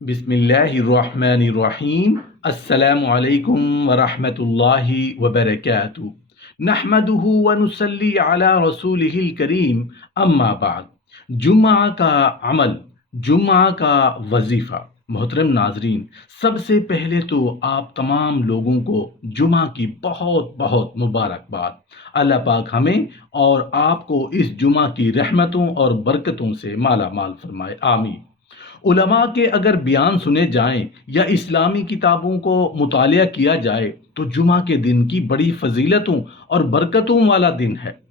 बिस्मिल्लाहिर्रहमानिर्रहीम। अस्सलामु अलैकुम वरहमतुल्लाहि वबरकातुहू। नहमदुहु व नुसल्ली अला रसूलिहिल करीम। अम्मा बाद। जुम्मा का अमल, जुम्मा का वजीफ़ा। मोहतरम नाजरीन, सबसे पहले तो आप तमाम लोगों को जुम्मा की बहुत बहुत मुबारकबाद। अल्लाह पाक हमें और आपको इस जुम्मा की रहमतों और बरकतों से माला माल फरमाए, आमीन। उलमा के अगर बयान सुने जाएं या इस्लामी किताबों को मुतालिया किया जाए तो जुमा के दिन की बड़ी फजीलतों और बरकतों वाला दिन है।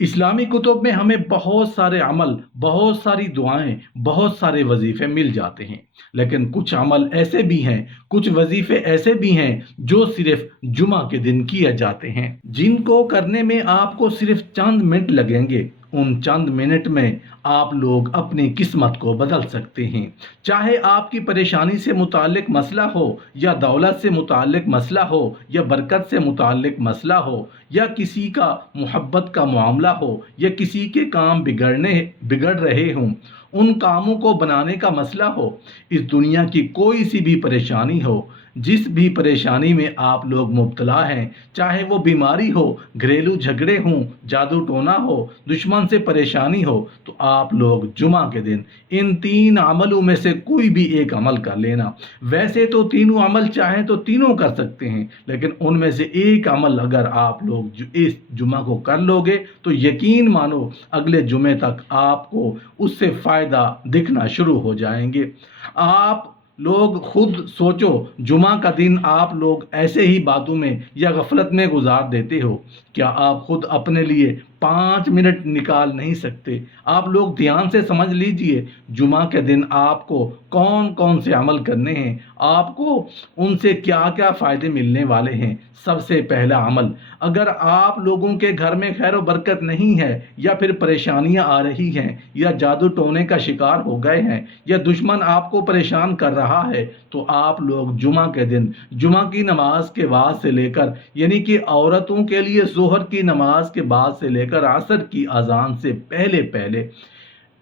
इस्लामी कुतुब में हमें बहुत सारे अमल, बहुत सारी दुआएं, बहुत सारे वजीफे मिल जाते हैं, लेकिन कुछ अमल ऐसे भी हैं, कुछ वजीफे ऐसे भी हैं जो सिर्फ जुमा के दिन किए जाते हैं, जिनको करने में आपको सिर्फ चंद मिनट लगेंगे। उन चंद मिनट में आप लोग अपनी किस्मत को बदल सकते हैं। चाहे आपकी परेशानी से मुताल्लिक मसला हो, या दौलत से मुताल्लिक मसला हो, या बरकत से मुताल्लिक मसला हो, या किसी का मोहब्बत का मामला हो, या किसी के काम बिगड़ रहे हों, उन कामों को बनाने का मसला हो, इस दुनिया की कोई सी भी परेशानी हो, जिस भी परेशानी में आप लोग मुब्तला हैं, चाहे वो बीमारी हो, घरेलू झगड़े हों, जादू टोना हो, दुश्मन से परेशानी हो, तो आप लोग जुमा के दिन इन तीन अमलों में से कोई भी एक अमल कर लेना। वैसे तो तीनों अमल चाहें तो तीनों कर सकते हैं, लेकिन उनमें से एक अमल अगर आप लोग इस जुमा को कर लोगे तो यकीन मानो अगले जुमे तक आपको उससे फ़ायदा दिखना शुरू हो जाएंगे। आप लोग खुद सोचो, जुमा का दिन आप लोग ऐसे ही बातों में या गफलत में गुजार देते हो। क्या आप खुद अपने लिए 5 मिनट निकाल नहीं सकते? आप लोग ध्यान से समझ लीजिए, जुमा के दिन आपको कौन कौन से अमल करने हैं, आपको उनसे क्या क्या फ़ायदे मिलने वाले हैं। सबसे पहला अमल, अगर आप लोगों के घर में खैर व बरकत नहीं है, या फिर परेशानियां आ रही हैं, या जादू टोने का शिकार हो गए हैं, या दुश्मन आपको परेशान कर रहा है, तो आप लोग जुमा के दिन जुमा की नमाज के बाद से लेकर, यानी कि औरतों के लिए जोहर की नमाज के बाद से लेकर असर की अजान से पहले पहले,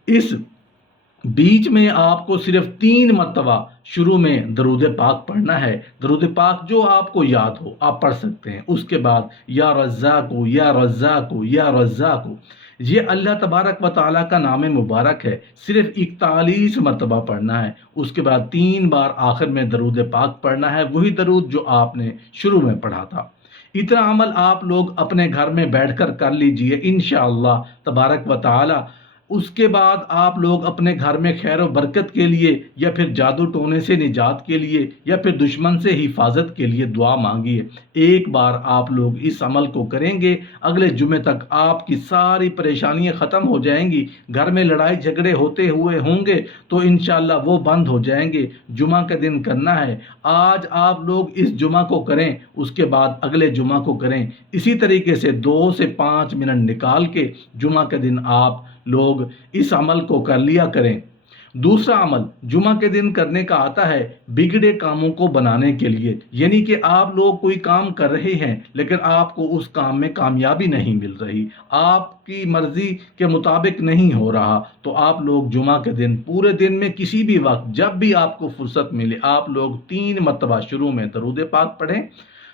इस बीच में आपको सिर्फ 3 मरतबा शुरू में दरूद पाक पढ़ना है। दरूद पाक जो आपको याद हो आप पढ़ सकते हैं। उसके बाद या रज़्ज़ाक़ु या रज़्ज़ाक़ु या रज़्ज़ाक़ु, ये अल्लाह तबारक व ताला का नाम मुबारक है, सिर्फ 41 मरतबा पढ़ना है। उसके बाद 3 बार आखिर में दरूद पाक पढ़ना है, वही दरूद जो आपने शुरू में पढ़ा था। इतना अमल आप लोग अपने घर में बैठकर कर लीजिए इंशाअल्लाह तबारक व ताला। उसके बाद आप लोग अपने घर में खैर और बरकत के लिए, या फिर जादू टोने से निजात के लिए, या फिर दुश्मन से हिफाजत के लिए दुआ मांगिए। एक बार आप लोग इस अमल को करेंगे, अगले जुमे तक आपकी सारी परेशानियां ख़त्म हो जाएंगी। घर में लड़ाई झगड़े होते हुए होंगे तो इंशाअल्लाह वो बंद हो जाएंगे। जुमा के दिन करना है, आज आप लोग इस जुमा को करें, उसके बाद अगले जुमा को करें। इसी तरीके से 2 से 5 मिनट निकाल के जुमा के दिन आप लोग इस अमल को कर लिया करें। दूसरा अमल जुमा के दिन करने का आता है बिगड़े कामों को बनाने के लिए, यानी कि आप लोग कोई काम कर रहे हैं लेकिन आपको उस काम में कामयाबी नहीं मिल रही, आपकी मर्जी के मुताबिक नहीं हो रहा, तो आप लोग जुमा के दिन पूरे दिन में किसी भी वक्त जब भी आपको फुर्सत मिले, आप लोग 3 मरतबा शुरू में दरूद पाक पढ़ें।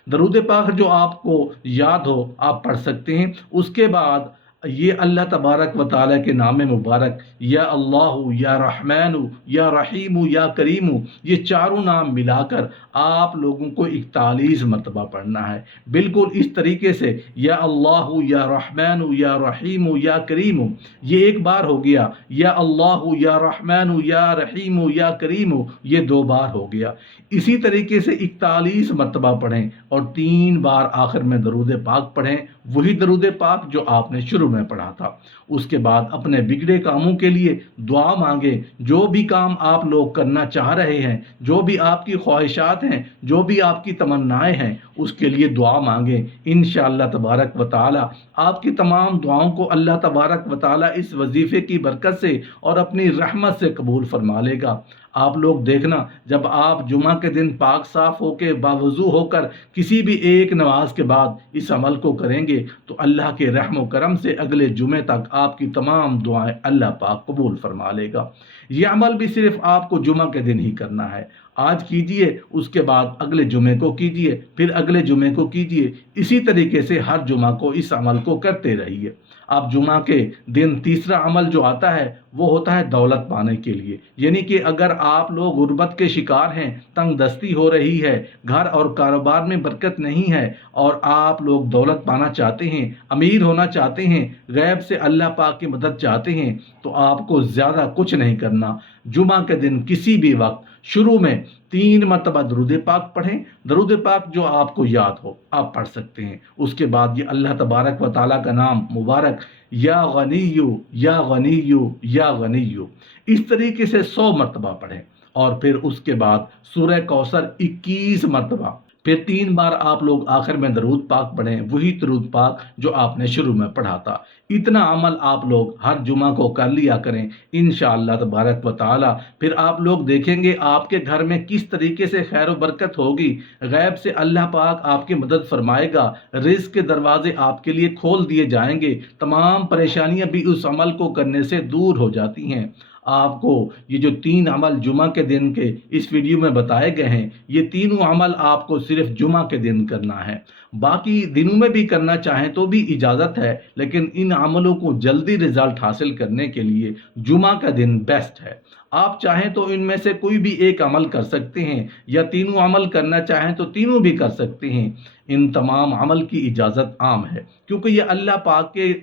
दरूद पाक जो आपको याद हो आप पढ़ सकते हैं। उसके बाद ये अल्लाह तबारक व ताला के नाम मुबारक या अल्लाहु या रहमानु या रहीमु या करीमु, ये चारों नाम मिलाकर आप लोगों को 41 मरतबा पढ़ना है। बिल्कुल इस तरीके से या अल्लाहु या रहमानु या रहीमु या करीमु, ये एक बार हो गया। या अल्लाहु या रहमानु या रहीमु या करीमु, ये 2 बार हो गया। इसी तरीके से 41 मरतबा पढ़ें और 3 बार आखिर में दरूद पाक पढ़ें, वही दरूद पाक जो आपने शुरू में पढ़ा था। उसके बाद अपने बिगड़े कामों के लिए दुआ मांगे। जो भी काम आप लोग करना चाह रहे हैं, जो भी आपकी ख्वाहिशात हैं, जो भी आपकी तमन्नाएं हैं, उसके लिए दुआ मांगे। इंशाअल्लाह तबारक व ताला आपकी तमाम दुआओं को अल्लाह तबारक व ताला इस वजीफे की बरकत से और अपनी रहमत से कबूल फरमा लेगा। आप लोग देखना, जब आप जुमा के दिन पाक साफ होकर बावजू होकर किसी भी एक नमाज के बाद इस अमल को करेंगे तो अल्लाह के रहम व करम से अगले जुमे तक आपकी तमाम दुआएं अल्लाह पाक कबूल फरमा लेगा। ये अमल भी सिर्फ आपको जुमा के दिन ही करना है। आज कीजिए, उसके बाद अगले जुमे को कीजिए, फिर अगले जुमे को कीजिए। इसी तरीके से हर जुमा को इस अमल को करते रहिए। अब जुमा के दिन तीसरा अमल जो आता है वो होता है दौलत पाने के लिए। यानी कि अगर आप लोग गुर्बत के शिकार हैं, तंग दस्ती हो रही है, घर और कारोबार में बरकत नहीं है और आप लोग दौलत पाना चाहते हैं, अमीर होना चाहते हैं, गैब से अल्लाह पाक की मदद चाहते हैं, तो आपको ज़्यादा कुछ नहीं करना। जुमा के दिन किसी भी वक्त शुरू में 3 मरतबा दरूद पाक पढ़ें। दरूद पाक जो आपको याद हो आप पढ़ सकते हैं। उसके बाद ये अल्लाह तबारक व ताला का नाम मुबारक या गनिय्यु या गनिय्यु या गनिय्यु इस तरीके से 100 मरतबा पढ़ें। और फिर उसके बाद सूरह कौसर 21 मरतबा, फिर 3 बार आप लोग आखिर में दरूद पाक पढ़ें, वही दरूद पाक जो आपने शुरू में पढ़ा था। इतना अमल आप लोग हर जुमा को कर लिया करें इंशाअल्लाह तबारक व ताला। फिर आप लोग देखेंगे आपके घर में किस तरीके से खैर व बरकत होगी। गैब से अल्लाह पाक आपकी मदद फरमाएगा, रिज़्क़ के दरवाजे आपके लिए खोल दिए जाएंगे, तमाम परेशानियां भी उस अमल को करने से दूर हो जाती हैं। आपको ये जो 3 अमल जुमा के दिन के इस वीडियो में बताए गए हैं, ये तीनों अमल आपको सिर्फ जुमा के दिन करना है। बाकी दिनों में भी करना चाहें तो भी इजाज़त है, लेकिन इन अमलों को जल्दी रिजल्ट हासिल करने के लिए जुमा का दिन बेस्ट है। आप चाहें तो इनमें से कोई भी एक अमल कर सकते हैं, या तीनों अमल करना चाहें तो तीनों भी कर सकते हैं। इन तमाम अमल की इजाज़त आम है, क्योंकि ये अल्लाह पाक के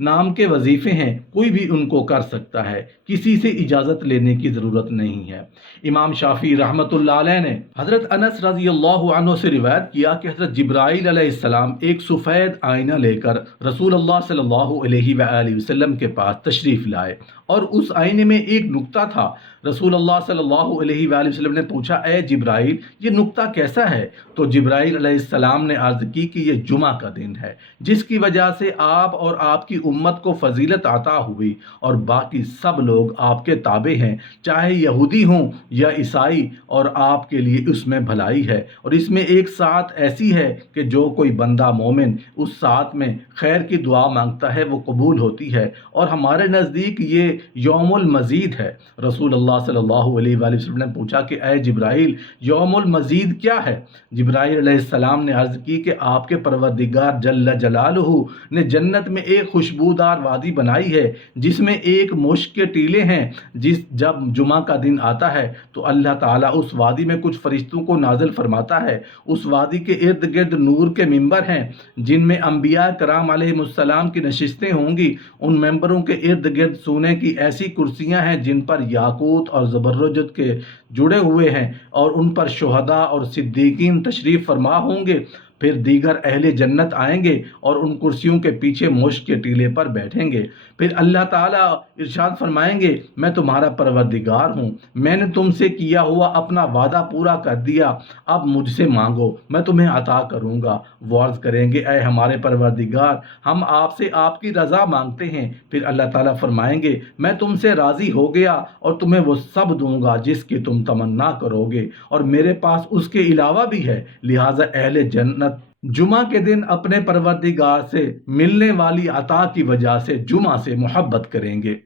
नाम के वजीफ़े हैं, कोई भी उनको कर सकता है, किसी से इजाज़त लेने की ज़रूरत नहीं है। इमाम शाफ़ी रहमतुल्लाह अलैह ने हज़रत अनस रज़ी अल्लाहु अन्हु से रिवायत किया कि हज़रत जिब्राईल अलैहिस्सलाम एक सफ़ेद आईना लेकर रसूल अल्लाह सल्लल्लाहु अलैहि वसल्लम के पास तशरीफ़ लाए और उस आईने में एक नुक्ता था। रसूल अल्लाह सल्लल्लाहु अलैहि वसल्लम ने पूछा, ए जिब्राईल, ये नुक्ता कैसा है? तो जिब्राईल अलैहिस्सलाम ने अर्ज़ की कि ये जुमा का दिन है, जिसकी वजह से आप और आपकी उम्मत को फजीलत अता हुई और बाकी सब लोग आपके ताबे हैं, चाहे यहूदी हों या ईसाई, और आपके लिए उसमें भलाई है। और इसमें एक साथ ऐसी है कि जो कोई बंदा मोमिन उस साथ में खैर की दुआ मांगता है वो कबूल होती है, और हमारे नज़दीक ये यौमुल मजीद है। रसूल अल्लाह सल्लल्लाहु अलैहि वसल्लम ने पूछा कि ए जिब्राईल, यौमुल मजीद क्या है? जिब्राईल अलैहिस्सलाम ने अर्ज़ की कि आपके परवरदिगार जल्ल जलालुहु ने जन्नत में एक खुशबूदार वादी बनाई है, जिसमें एक मुश्क के टीले हैं। जब जुमा का दिन आता है तो अल्लाह ताला उस वादी में कुछ फरिश्तों को नाज़िल फरमाता है। उस वादी के इर्द गिर्द नूर के मिंबर हैं, जिनमें अंबिया कराम अलैहिमुस्सलाम की नशिस्तें होंगी। उन मेंबरों के इर्द गिर्द सोने की ऐसी कुर्सियां हैं जिन पर याकूत और ज़बरजद के जुड़े हुए हैं, और उन पर शुहदा और सिद्दीकीन तशरीफ़ फरमा होंगे। फिर दीगर अहले जन्नत आएंगे और उन कुर्सियों के पीछे मुश्क के टीले पर बैठेंगे। फिर अल्लाह ताला इरशाद फरमाएंगे, मैं तुम्हारा परवरदिगार हूँ, मैंने तुमसे किया हुआ अपना वादा पूरा कर दिया, अब मुझसे मांगो, मैं तुम्हें अता करूँगा। वो अर्ज़ करेंगे, ऐ हमारे परवरदिगार, हम आपसे आपकी रज़ा मांगते हैं। फिर अल्लाह ताला फरमाएंगे, मैं तुमसे राज़ी हो गया और तुम्हें वो सब दूंगा जिसकी तुम तमन्ना करोगे, और मेरे पास उसके अलावा भी है। लिहाजा अहले जन्नत जुमा के दिन अपने परवरदिगार से मिलने वाली अता की वजह से जुमा से मोहब्बत करेंगे।